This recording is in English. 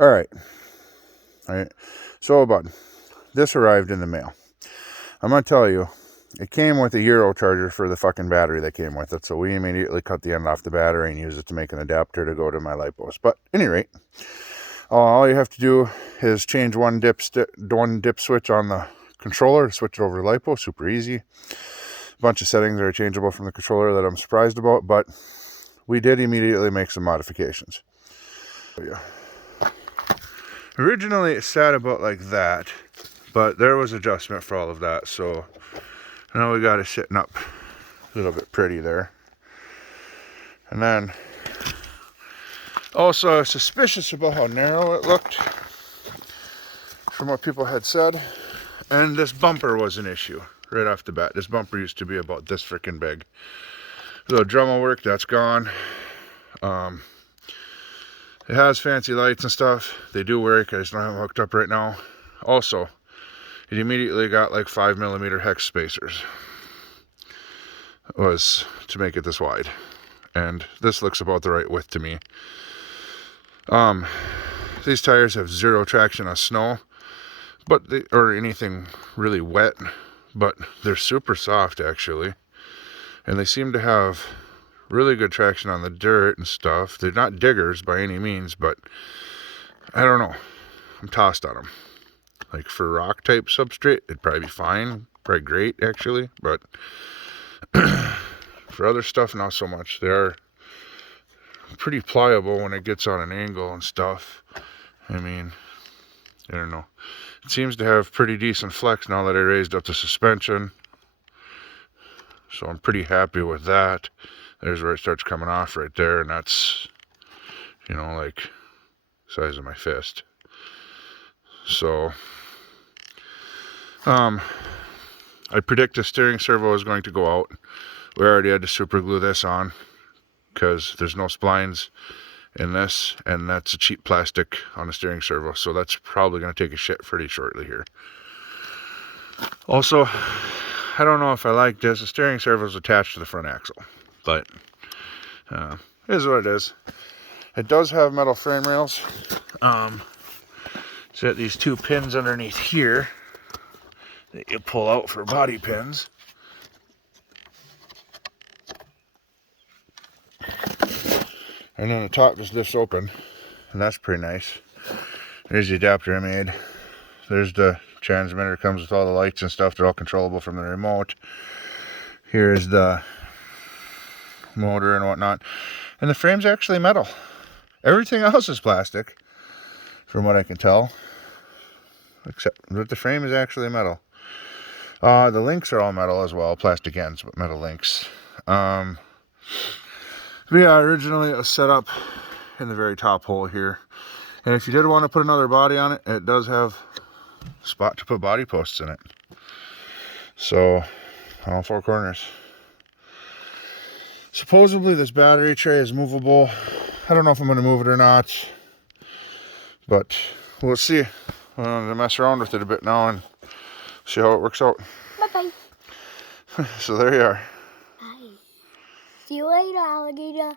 All right. So, bud, this arrived in the mail. I'm going to tell you, it came with a Euro charger for the fucking battery that came with it. So we immediately cut the end off the battery and use it to make an adapter to go to my LiPos. But at any rate, all you have to do is change one dip switch on the controller to switch it over to LiPo. Super easy. A bunch of settings are changeable from the controller that I'm surprised about, but we did immediately make some modifications. Originally it sat about like that, but there was adjustment for all of that, so now we got it sitting up a little bit pretty there. And then also I was suspicious about how narrow it looked from what people had said, and this bumper was an issue right off the bat. This bumper used to be about this freaking big. The Dremel work, that's gone. It has fancy lights and stuff. They do work. I just don't have them hooked up right now. Also, it immediately got like 5mm hex spacers. It was to make it this wide. And this looks about the right width to me. These tires have zero traction on snow, or anything really wet, but they're super soft actually. And they seem to have really good traction on the dirt and stuff. They're not diggers by any means, but I don't know. I'm tossed on them. Like for rock type substrate, it'd probably be fine. Probably great actually, but for other stuff, not so much. They're pretty pliable when it gets on an angle and stuff. I mean, I don't know. It seems to have pretty decent flex now that I raised up the suspension. So I'm pretty happy with that. There's where it starts coming off right there, and that's, you know, like size of my fist. So I predict the steering servo is going to go out. We already had to super glue this on because there's no splines in this, and that's a cheap plastic on the steering servo, so that's probably going to take a shit pretty shortly here. Also, I don't know if I like this. The steering servo is attached to the front axle, but it is what it is. It does have metal frame rails. It's got these two pins underneath here that you pull out for body pins. And then the top just lifts open, and that's pretty nice. There's the adapter I made. There's the transmitter, comes with all the lights and stuff. They're all controllable from the remote. Here's the motor and whatnot. And the frame's actually metal. Everything else is plastic, from what I can tell. Except that the frame is actually metal. The links are all metal as well. Plastic ends, but metal links. But yeah, originally it was set up in the very top hole here. And if you did want to put another body on it, it does have a spot to put body posts in it. So, on all four corners. Supposedly this battery tray is movable. I don't know if I'm going to move it or not, but we'll see. I'm going to mess around with it a bit now and see how it works out. Bye-bye. So there you are. Bye. See you later, alligator.